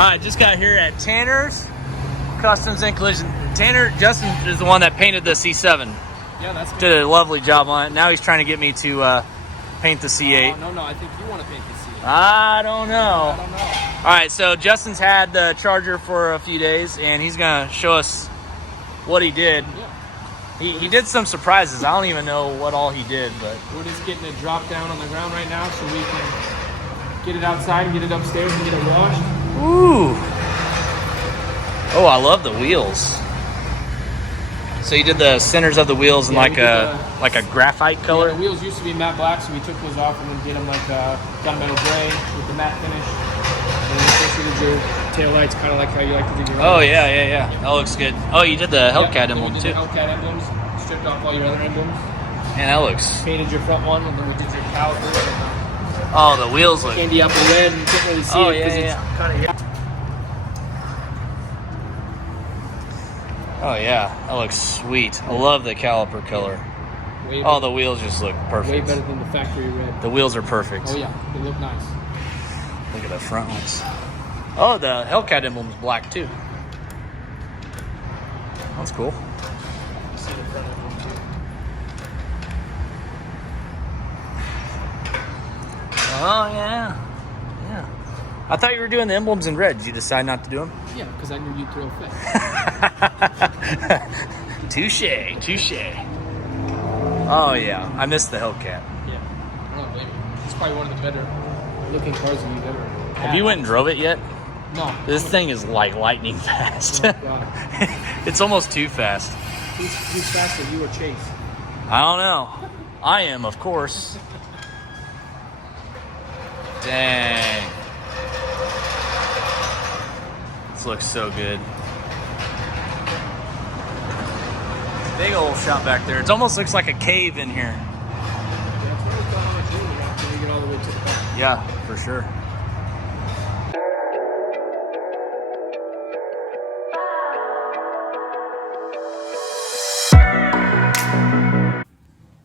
Alright, just got here at Tanner's Customs and Collision. Justin is the one that painted the C7. Yeah, that's good. Did a lovely job on it. Now he's trying to get me to paint the C8. No, I think you want to paint the C8. I don't know. I don't know. Alright, so Justin's had the Charger for a few days, and he's going to show us what he did. Yeah. He did some surprises. I don't even know what all he did, but we're just getting it dropped down on the ground right now so we can get it outside and get it upstairs and get it washed. Ooh. Oh, I love the wheels. So you did the centers of the wheels in like a graphite color? Yeah, the wheels used to be matte black, so we took those off and then did them like gunmetal gray with the matte finish. And then of course you did your taillights, kind of like how you like to do your Oh, yeah. That looks good. Oh, you did the Hellcat emblem we did too. The Hellcat emblems, stripped off all your other emblems. Man, that looks... Painted your front one, and then we did your calipers. Oh, the wheels look... Candy apple red, and you can't really see it because it's kind of... Oh yeah, that looks sweet. I love the caliper color. Oh, the wheels just look perfect. Way better than the factory red. The wheels are perfect. Oh yeah, they look nice. Look at the front ones. Oh, the Hellcat emblem's black too. That's cool. See the front emblem too. Oh yeah. I thought you were doing the emblems in red. Did you decide not to do them? Yeah, because I knew you'd throw a fit. Touche. Oh yeah, I missed the Hellcat. Yeah, I don't blame you. It's probably one of the better looking cars that you've ever had. Have you went and drove it yet? No. This thing is like lightning fast. Oh, God. It's almost too fast. Who's faster, you or Chase? I don't know. I am, of course. Dang. This looks so good. Big old shop back there. It almost looks like a cave in here. Yeah, that's what it's going on with you after we get all the way to the back. Yeah, for sure.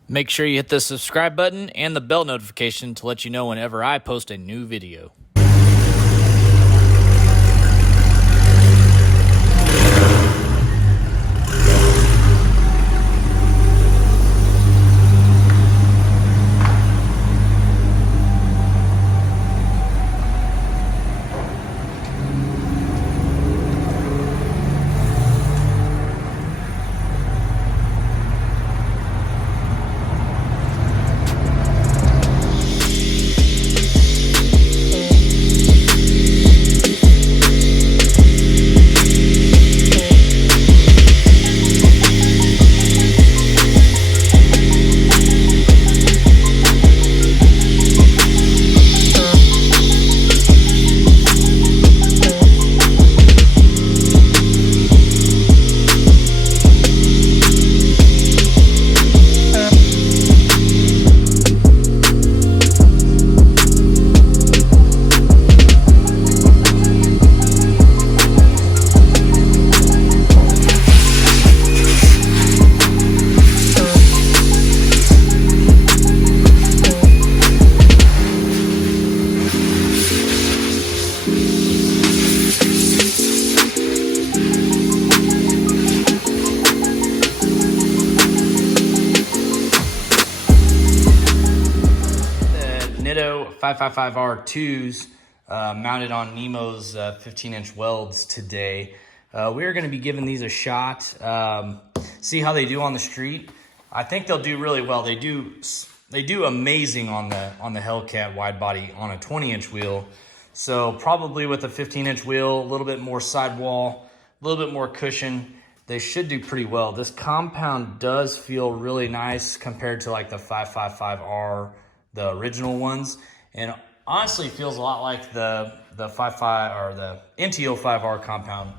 Make sure you hit the subscribe button and the bell notification to let you know whenever I post a new video. Nitto 555R2s mounted on Nemo's 15-inch welds today. We're going to be giving these a shot, see how they do on the street. I think they'll do really well. They do amazing on the Hellcat Widebody on a 20-inch wheel. So probably with a 15-inch wheel, a little bit more sidewall, a little bit more cushion, they should do pretty well. This compound does feel really nice compared to like the 555R, the original ones, and honestly feels a lot like the 55 or the NT05R compound,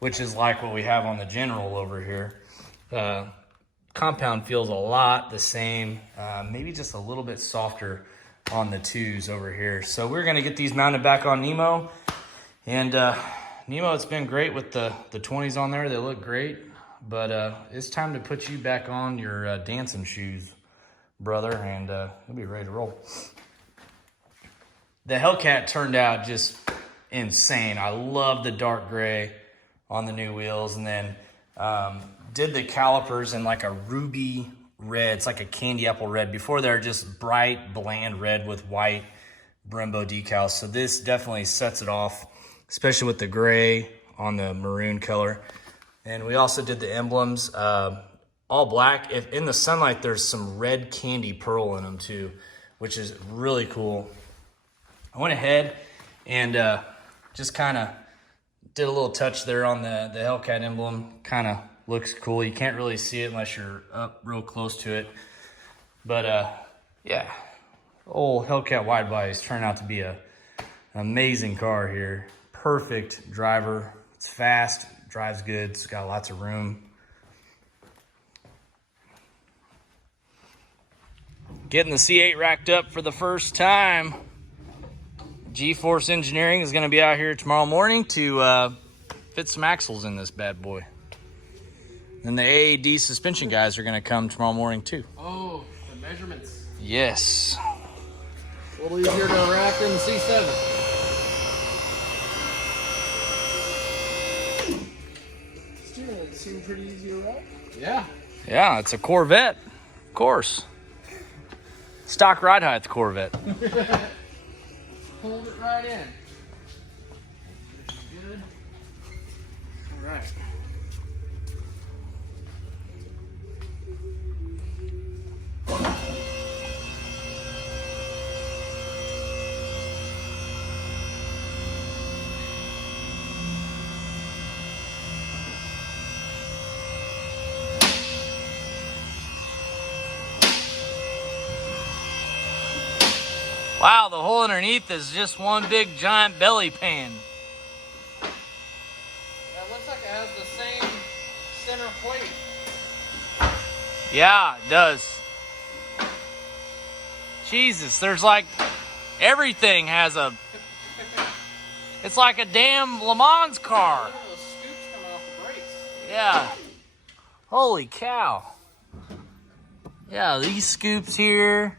which is like what we have on the General over here. Compound feels a lot the same, maybe just a little bit softer on the twos over here. So we're gonna get these mounted back on Nemo, and Nemo, it's been great with the 20s on there. They look great, but it's time to put you back on your dancing shoes, brother, and you'll be ready to roll. The Hellcat turned out just insane. I love the dark gray on the new wheels, and then did the calipers in like a ruby red. It's like a candy apple red. Before they're just bright, bland red with white Brembo decals. So this definitely sets it off, especially with the gray on the maroon color. And we also did the emblems, all black. If in the sunlight, there's some red candy pearl in them too, which is really cool. I went ahead and just kind of did a little touch there on the Hellcat emblem. Kind of looks cool. You can't really see it unless you're up real close to it. But yeah, old Hellcat Widebodies turned out to be an amazing car here. Perfect driver. It's fast, drives good, it's got lots of room. Getting the C8 racked up for the first time. Gforce Engineering is going to be out here tomorrow morning to fit some axles in this bad boy. And the AAD suspension guys are going to come tomorrow morning too. Oh, the measurements. Yes. A little easier to wrap than the C7. Steven, it seemed pretty easy to wrap. Yeah. Yeah, it's a Corvette, of course. Stock ride height Corvette. Hold it right in. Good. All right. Wow, the hole underneath is just one big giant belly pan. That looks like it has the same center plate. Yeah, it does. Jesus, there's like everything has a. It's like a damn Le Mans car. Look at those scoops coming off the brakes. Yeah. Holy cow. Yeah, these scoops here.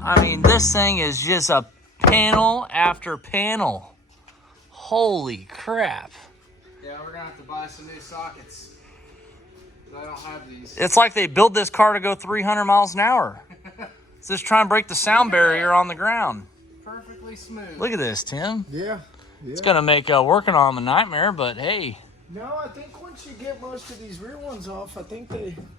I mean, this thing is just a panel after panel. Holy crap. Yeah, we're gonna have to buy some new sockets. 'Cause I don't have these. It's like they built this car to go 300 miles an hour. Just try and break the sound barrier on the ground. Perfectly smooth. Look at this, Tim. Yeah. It's going to make working on them a nightmare, but hey. No, I think once you get most of these rear ones off, I think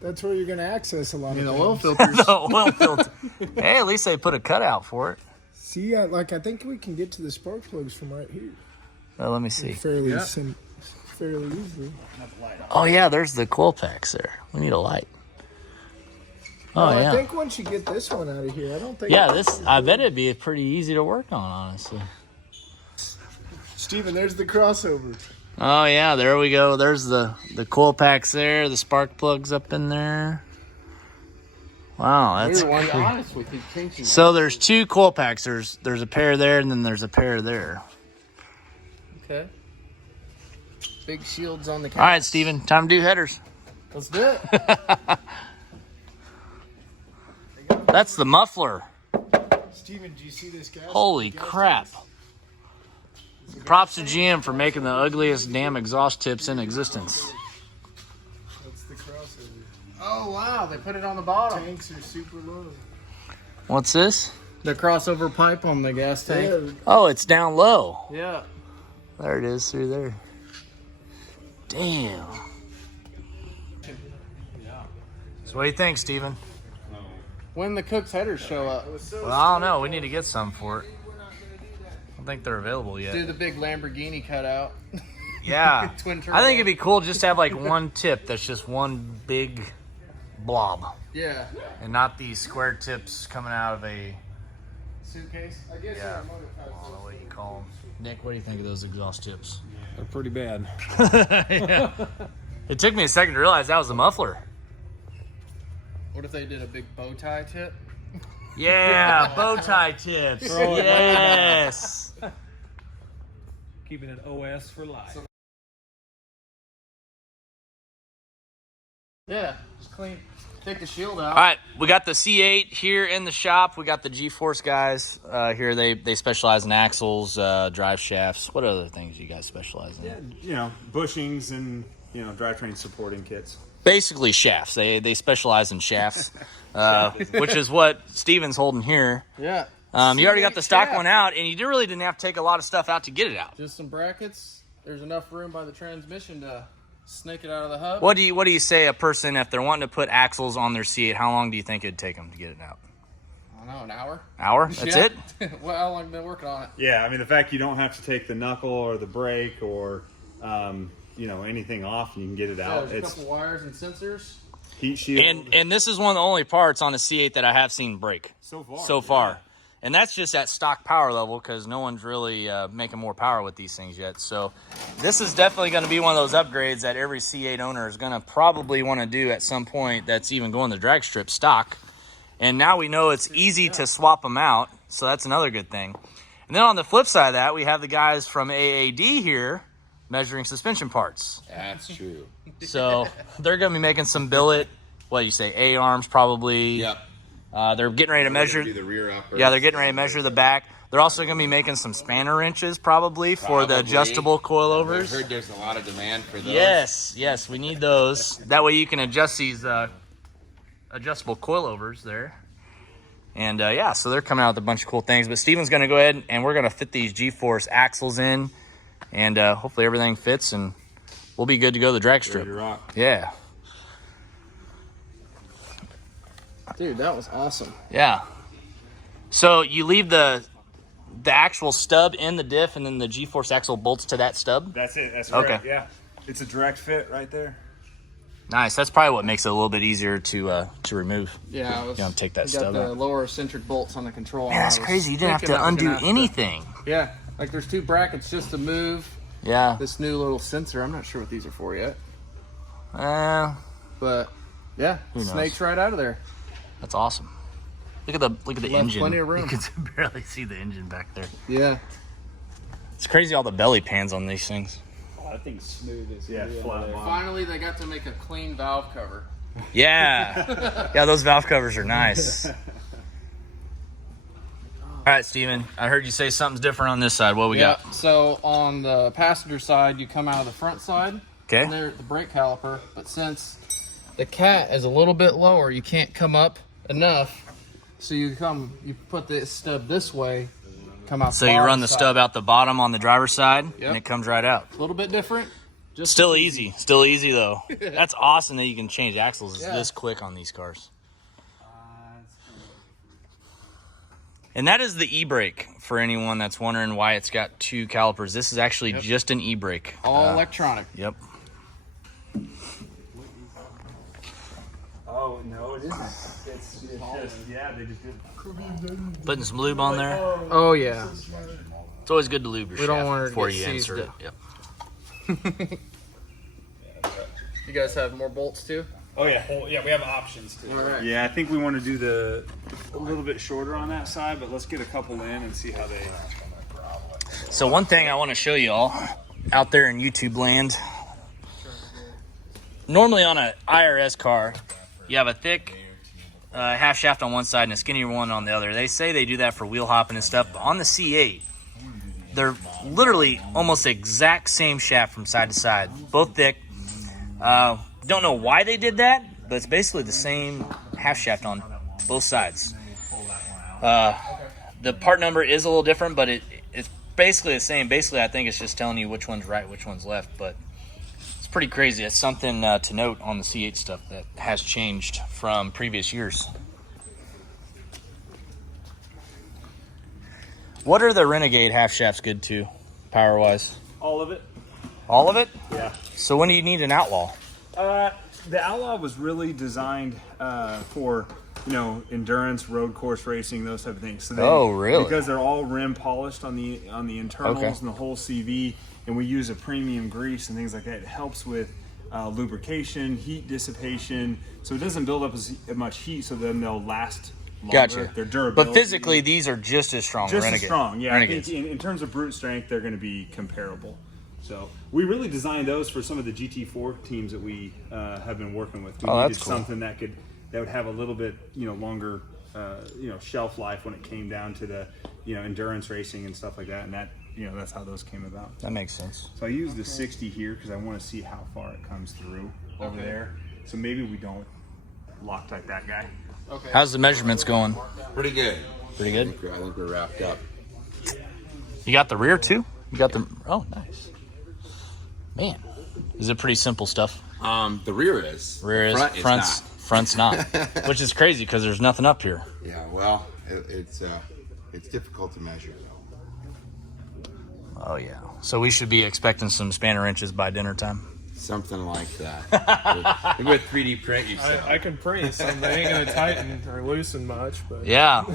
that's where you're going to access a lot of the things. oil filters. The oil filter. Hey, at least they put a cutout for it. See, I think we can get to the spark plugs from right here. Let me see. Fairly easily. Oh, yeah, there's the coil packs there. We need a light. Oh, No, yeah. I think once you get this one out of here, I don't think... Yeah, I bet it'd be pretty easy to work on, honestly. Steven, there's the crossover. Oh, yeah, there we go. There's the coil packs there, the spark plugs up in there. Wow, that's We were crazy. honest with you, changing. So there's two coil packs. There's a pair there, and then there's a pair there. Okay. Big shields on the All right, Steven, time to do headers. Let's do it. That's the muffler. Steven, do you see this gas? Holy crap. Props to GM for making the ugliest damn exhaust tips in existence. That's the crossover. Oh, wow. They put it on the bottom. Tanks are super low. What's this? The crossover pipe on the gas tank. Yeah, Oh, it's down low. Yeah. There it is through there. Damn. So what do you think, Steven? When the Cook's headers show up. Well, I don't know. We need to get some for it. I don't think they're available yet. Do the big Lamborghini cutout. Yeah. Twin I turbo. think it'd be cool just to have like one tip that's just one big blob. Yeah. And not these square tips coming out of a, Suitcase. I guess yeah, I don't know what you call them. Nick, what do you think of those exhaust tips? They're pretty bad. Yeah. It took me a second to realize that was the muffler. What if they did a big bow tie tip? Yeah, bow tie tips. Yes. Keeping it OS for life. Yeah. Just clean take the shield out. All right, we got the C8 here in the shop. We got the Gforce guys here. They specialize in axles, drive shafts. What other things do you guys specialize in? Yeah, you know, bushings and, you know, drivetrain supporting kits. Basically shafts. They specialize in shafts, which is what Steven's holding here. Yeah. You already got the stock shaft. one out, and you really didn't have to take a lot of stuff out to get it out. Just some brackets. There's enough room by the transmission to snake it out of the hub. What do you say a person, if they're wanting to put axles on their C8, how long do you think it'd take them to get it out? I don't know, an hour. Hour? That's it? Well, how long have you been working on it? Yeah, I mean, the fact you don't have to take the knuckle or the brake or, you know, anything off and you can get it out. There's a couple wires and sensors. Heat shield. And this is one of the only parts on a C8 that I have seen break So far. Yeah. And that's just at stock power level because no one's really making more power with these things yet. So this is definitely going to be one of those upgrades that every C8 owner is going to probably want to do at some point, that's even going the drag strip stock. And now we know it's easy to swap them out, so that's another good thing. And then on the flip side of that, we have the guys from AAD here measuring suspension parts. That's true. So they're going to be making some billet, what do you say, A-arms probably. Yep. They're getting ready to measure. Do the rear upper. Yeah, they're getting ready to measure the back. They're also going to be making some spanner wrenches probably for the Probably. adjustable I've coilovers. heard there's a lot of demand for those. Yes, we need those. That way you can adjust these adjustable coilovers there. And yeah, so they're coming out with a bunch of cool things. But Steven's going to go ahead and we're going to fit these Gforce axles in. And hopefully everything fits and we'll be good to go the drag strip. Ready to rock. Yeah. Dude, that was awesome. Yeah. So you leave the actual stub in the diff and then the Gforce axle bolts to that stub? That's it. That's Okay. correct. Yeah. It's a direct fit right there. Nice. That's probably what makes it a little bit easier to remove. Yeah, You don't take that we stub got the out. lower eccentric bolts on the control. Man, that's I was crazy. You didn't have thinking to I was gonna undo have anything. Yeah, like there's two brackets just to move Yeah. this new little sensor. I'm not sure what these are for yet, Uh, but yeah, knows? snakes right out of there. that's awesome. Look at the Left engine. plenty of room. You can barely see the engine back there. Yeah. It's crazy all the belly pans on these things. Oh, that thing's smooth as Yeah, flat bottom. Finally, they got to make a clean valve cover. Yeah. Yeah, those valve covers are nice. All right, Steven. I heard you say something's different on this side. What we got? So on the passenger side, you come out of the front side. Okay. And there's the brake caliper, but since the cat is a little bit lower, you can't come up enough. So you put the stub this way, come out. So you run the stub out the bottom on the driver's side, Yep. and it comes right out. A little bit different. Just Still easy though. That's awesome that you can change axles Yeah. this quick on these cars. And that is the e-brake for anyone that's wondering why it's got two calipers. This is actually just an e-brake. all electronic. Yep. Oh, no, it isn't. It's just, yeah, they just did. Putting some lube on there. Oh yeah. It's always good to lube your We don't shaft want it to before get you seized insert it. up. Yep. You guys have more bolts too? Oh, yeah. Oh, yeah, we have options too. All right. Yeah, I think we want to do a little bit shorter on that side, but let's get a couple in and see how they. So one thing I want to show you all out there in YouTube land. Normally on an IRS car, you have a thick half shaft on one side and a skinnier one on the other. They say they do that for wheel hopping and stuff, but on the C8, they're literally almost the exact same shaft from side to side, both thick. Don't know why they did that, but it's basically the same half shaft on both sides. The part number is a little different, but it's basically the same. Basically, I think it's just telling you which one's right, which one's left, but it's pretty crazy. It's something to note on the C8 stuff that has changed from previous years. What are the Renegade half shafts good to, power-wise? All of it? All of it? Yeah. So when do you need an Outlaw? The Outlaw was really designed for, you know, endurance, road course racing, those type of things. So Oh, really? Because they're all rim polished on the internals Okay. and the whole CV, and we use a premium grease and things like that. It helps with lubrication, heat dissipation, so it doesn't build up as much heat. So then they'll last longer. Gotcha. Their durability. But physically, these are just as strong. Just Renegade. as strong, yeah. Renegades. I think in terms of brute strength, they're going to be comparable. So we really designed those for some of the GT4 teams that we have been working with. We Oh, needed that's cool. something that could that would have a little bit, longer, shelf life when it came down to the, endurance racing and stuff like that. And that, that's how those came about. That makes sense. So I use the 60 here because I want to see how far it comes through over there. So maybe we don't Loctite that guy. Okay. How's the measurements going? Pretty good. Pretty good. I think we're wrapped up. You got the rear too? You got the, oh, nice. Man, is it pretty simple stuff? The rear is. Rear is, Front front's, not. front's not, which is crazy because there's nothing up here. Yeah, well, it's difficult to measure. Oh yeah. So we should be expecting some spanner inches by dinner time. Something like that. With 3D print, you said. I can print some. They ain't gonna tighten or loosen much, but Yeah.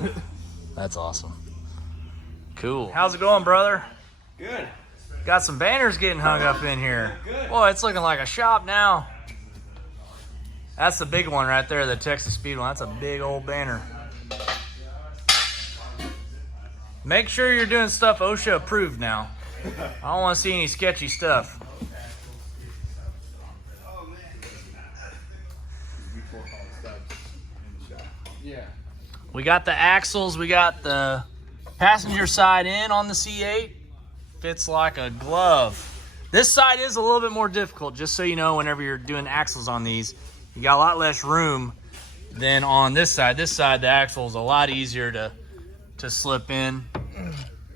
That's awesome. Cool. How's it going, brother? Good. Got some banners getting hung up in here. Boy, it's looking like a shop now. That's the big one right there, the Texas Speed one. That's a big old banner. Make sure you're doing stuff OSHA approved now. I don't want to see any sketchy stuff. Yeah. We got the axles. We got the passenger side in on the C8. Fits like a glove. This side is a little bit more difficult, just so you know, whenever you're doing axles on these. You got a lot less room than on this side. This side, the axle is a lot easier to slip in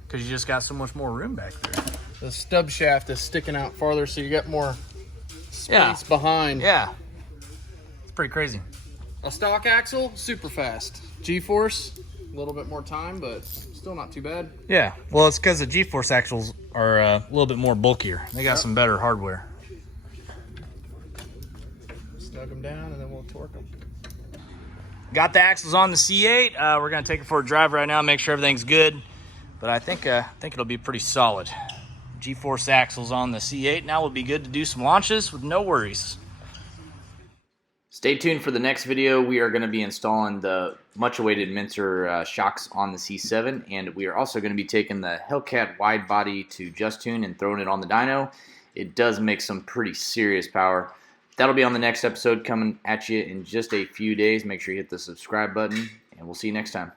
because you just got so much more room back there. The stub shaft is sticking out farther, so you got more space behind. Yeah. It's pretty crazy. A stock axle, super fast. Gforce, a little bit more time, but still not too bad. Yeah. Well, it's because the Gforce axles are a little bit more bulkier. They got some better hardware. Snug them down, and then we'll torque them. Got the axles on the C8. We're gonna take it for a drive right now, make sure everything's good. But I think it'll be pretty solid. Gforce axles on the C8. Now we'll be good to do some launches with no worries. Stay tuned for the next video. We are going to be installing the much-awaited Mincer shocks on the C7, and we are also going to be taking the Hellcat Widebody to Just Tune and throwing it on the dyno. It does make some pretty serious power. That'll be on the next episode coming at you in just a few days. Make sure you hit the subscribe button, and we'll see you next time.